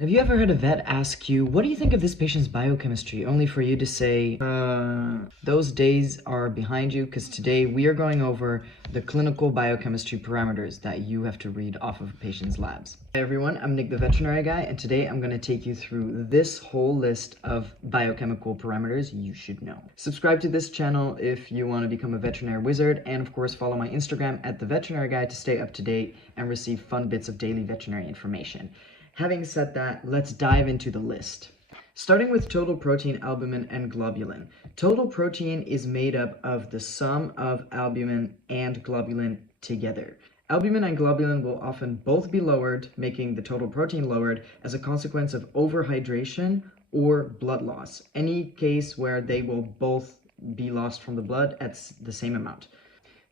Have you ever heard a vet ask you, what do you think of this patient's biochemistry? Only for you to say, those days are behind you, because today we are going over the clinical biochemistry parameters that you have to read off of a patient's labs. Hi everyone, I'm Nick the veterinary guy, and today I'm going to take you through this whole list of biochemical parameters you should know. Subscribe to this channel if you want to become a veterinary wizard, and of course follow my Instagram at the veterinary guy to stay up to date and receive fun bits of daily veterinary information. Having said that, let's dive into the list. Starting with total protein, albumin, and globulin. Total protein is made up of the sum of albumin and globulin together. Albumin and globulin will often both be lowered, making the total protein lowered as a consequence of overhydration or blood loss. Any case where they will both be lost from the blood at the same amount.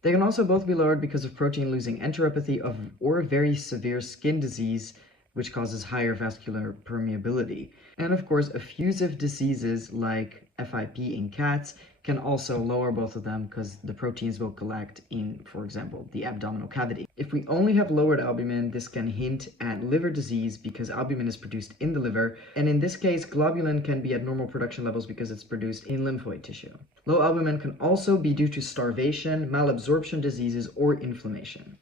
They can also both be lowered because of protein losing enteropathy or very severe skin disease, which causes higher vascular permeability. And of course, effusive diseases like FIP in cats can also lower both of them because the proteins will collect in, for example, the abdominal cavity. If we only have lowered albumin, this can hint at liver disease because albumin is produced in the liver, and in this case, globulin can be at normal production levels because it's produced in lymphoid tissue. Low albumin can also be due to starvation, malabsorption diseases, or inflammation.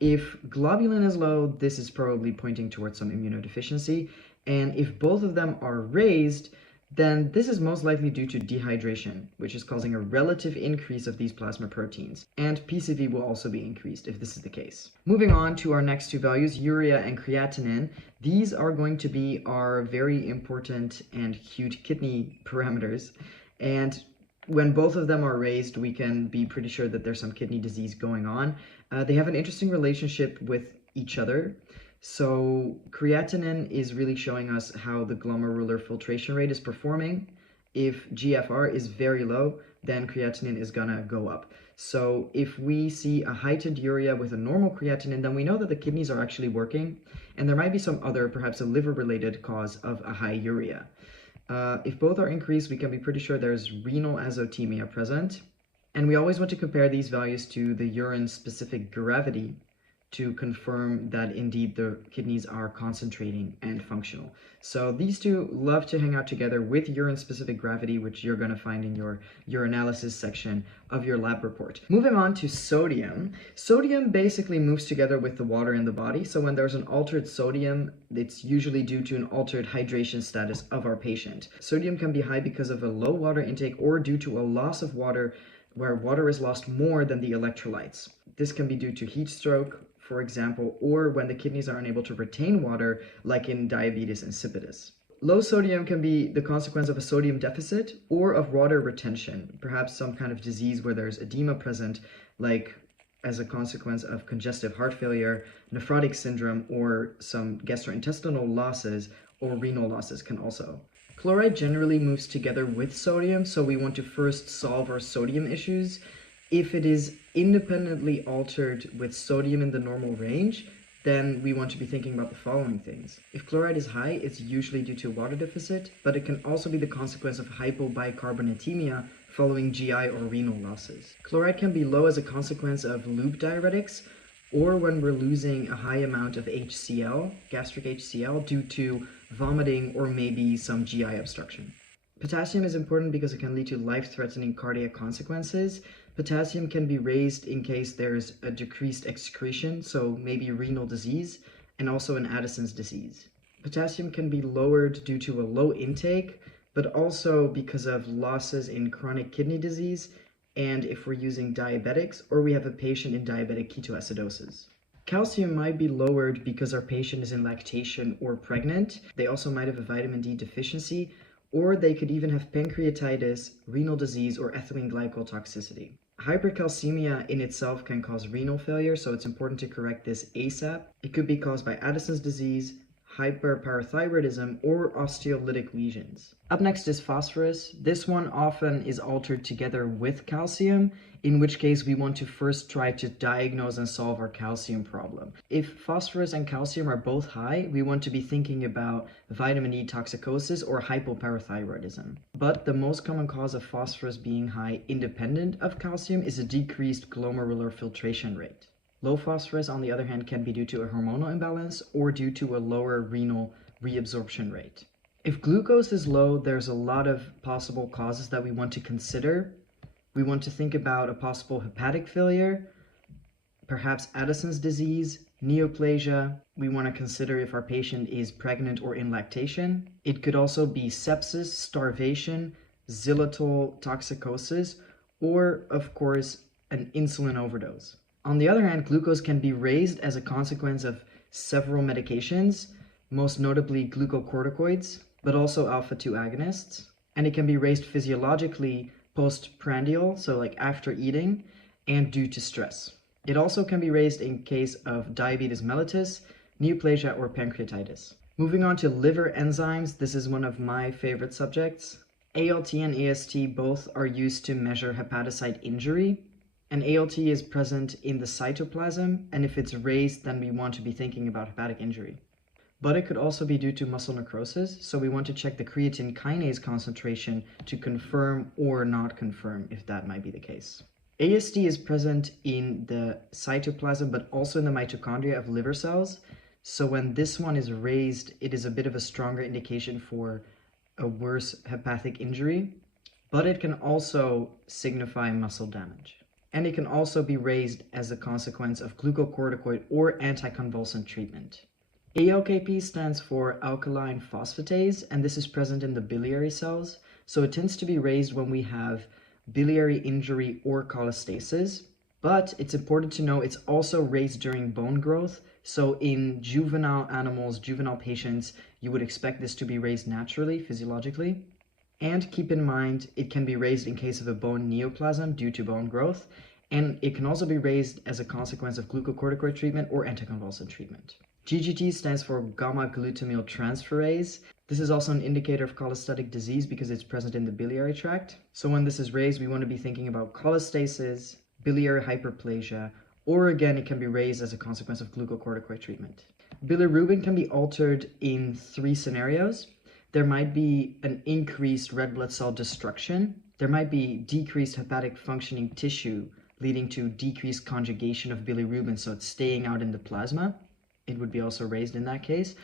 If globulin is low, this is probably pointing towards some immunodeficiency, and if both of them are raised, then this is most likely due to dehydration, which is causing a relative increase of these plasma proteins, and PCV will also be increased if this is the case. Moving on to our next two values, urea and creatinine. These are going to be our very important and cute kidney parameters, and when both of them are raised, we can be pretty sure that there's some kidney disease going on. They have an interesting relationship with each other. So creatinine is really showing us how the glomerular filtration rate is performing. If GFR is very low, then creatinine is gonna go up. So if we see a heightened urea with a normal creatinine, then we know that the kidneys are actually working, and there might be some other, perhaps a liver-related cause of a high urea. If both are increased, we can be pretty sure there's renal azotemia present. And we always want to compare these values to the urine-specific gravity to confirm that indeed the kidneys are concentrating and functional. So these two love to hang out together with urine-specific gravity, which you're going to find in your urinalysis section of your lab report. Moving on to sodium. Sodium basically moves together with the water in the body. So when there's an altered sodium, it's usually due to an altered hydration status of our patient. Sodium can be high because of a low water intake or due to a loss of water where water is lost more than the electrolytes. This can be due to heat stroke, for example, or when the kidneys are unable to retain water, like in diabetes insipidus. Low sodium can be the consequence of a sodium deficit or of water retention, perhaps some kind of disease where there's edema present, like as a consequence of congestive heart failure, nephrotic syndrome, or some gastrointestinal losses or renal losses can also. Chloride generally moves together with sodium, so we want to first solve our sodium issues. If it is independently altered with sodium in the normal range, then we want to be thinking about the following things. If chloride is high, it's usually due to a water deficit, but it can also be the consequence of hypobicarbonatemia following GI or renal losses. Chloride can be low as a consequence of loop diuretics, or when we're losing a high amount of HCl, gastric HCl, due to vomiting or maybe some GI obstruction. Potassium is important because it can lead to life-threatening cardiac consequences. Potassium can be raised in case there's a decreased excretion, so maybe renal disease, and also an Addison's disease. Potassium can be lowered due to a low intake, but also because of losses in chronic kidney disease, and if we're using diabetics or we have a patient in diabetic ketoacidosis. Calcium might be lowered because our patient is in lactation or pregnant. They also might have a vitamin D deficiency, or they could even have pancreatitis, renal disease, or ethylene glycol toxicity. Hypercalcemia in itself can cause renal failure, so it's important to correct this ASAP. It could be caused by Addison's disease, hyperparathyroidism, or osteolytic lesions. Up next is phosphorus. This one often is altered together with calcium, in which case we want to first try to diagnose and solve our calcium problem. If phosphorus and calcium are both high, we want to be thinking about vitamin E toxicosis or hypoparathyroidism. But the most common cause of phosphorus being high independent of calcium is a decreased glomerular filtration rate. Low phosphorus, on the other hand, can be due to a hormonal imbalance or due to a lower renal reabsorption rate. If glucose is low, there's a lot of possible causes that we want to consider. We want to think about a possible hepatic failure, perhaps Addison's disease, neoplasia. We want to consider if our patient is pregnant or in lactation. It could also be sepsis, starvation, xylitol toxicosis, or, of course, an insulin overdose. On the other hand, glucose can be raised as a consequence of several medications, most notably glucocorticoids, but also alpha-2 agonists. And it can be raised physiologically postprandial, so like after eating, and due to stress. It also can be raised in case of diabetes mellitus, neoplasia, or pancreatitis. Moving on to liver enzymes, this is one of my favorite subjects. ALT and AST both are used to measure hepatocyte injury, and ALT is present in the cytoplasm, and if it's raised, then we want to be thinking about hepatic injury. But it could also be due to muscle necrosis, so we want to check the creatine kinase concentration to confirm or not confirm if that might be the case. AST is present in the cytoplasm, but also in the mitochondria of liver cells. So when this one is raised, it is a bit of a stronger indication for a worse hepatic injury, but it can also signify muscle damage. And it can also be raised as a consequence of glucocorticoid or anticonvulsant treatment. ALKP stands for alkaline phosphatase, and this is present in the biliary cells. So it tends to be raised when we have biliary injury or cholestasis, but it's important to know it's also raised during bone growth. So in juvenile animals, juvenile patients, you would expect this to be raised naturally, physiologically. And keep in mind, it can be raised in case of a bone neoplasm due to bone growth, and it can also be raised as a consequence of glucocorticoid treatment or anticonvulsant treatment. GGT stands for gamma-glutamyl transferase. This is also an indicator of cholestatic disease because it's present in the biliary tract. So when this is raised, we want to be thinking about cholestasis, biliary hyperplasia, or again, it can be raised as a consequence of glucocorticoid treatment. Bilirubin can be altered in 3 scenarios. There might be an increased red blood cell destruction. There might be decreased hepatic functioning tissue, leading to decreased conjugation of bilirubin, so it's staying out in the plasma. It would be also raised in that case.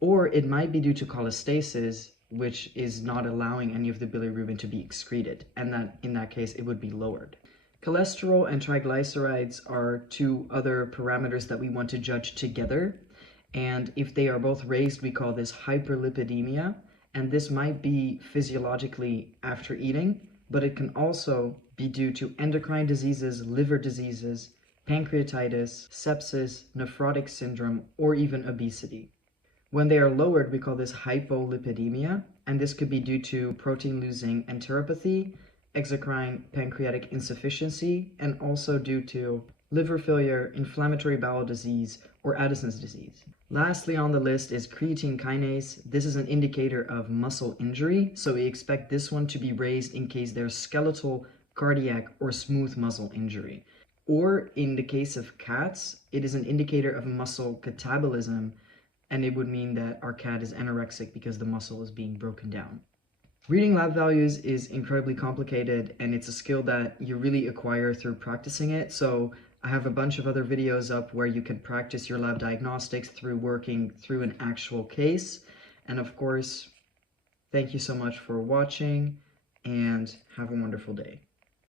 Or it might be due to cholestasis, which is not allowing any of the bilirubin to be excreted, and that in that case it would be lowered. Cholesterol and triglycerides are 2 other parameters that we want to judge together, and if they are both raised, we call this hyperlipidemia, and this might be physiologically after eating, but it can also be due to endocrine diseases, liver diseases, pancreatitis, sepsis, nephrotic syndrome, or even obesity. When they are lowered, we call this hypolipidemia, and this could be due to protein-losing enteropathy, exocrine pancreatic insufficiency, and also due to liver failure, inflammatory bowel disease, or Addison's disease. Lastly on the list is creatine kinase. This is an indicator of muscle injury, so we expect this one to be raised in case there's skeletal, cardiac, or smooth muscle injury. Or in the case of cats, it is an indicator of muscle catabolism, and it would mean that our cat is anorexic because the muscle is being broken down. Reading lab values is incredibly complicated, and it's a skill that you really acquire through practicing it. So I have a bunch of other videos up where you can practice your lab diagnostics through working through an actual case. And of course, thank you so much for watching, and have a wonderful day.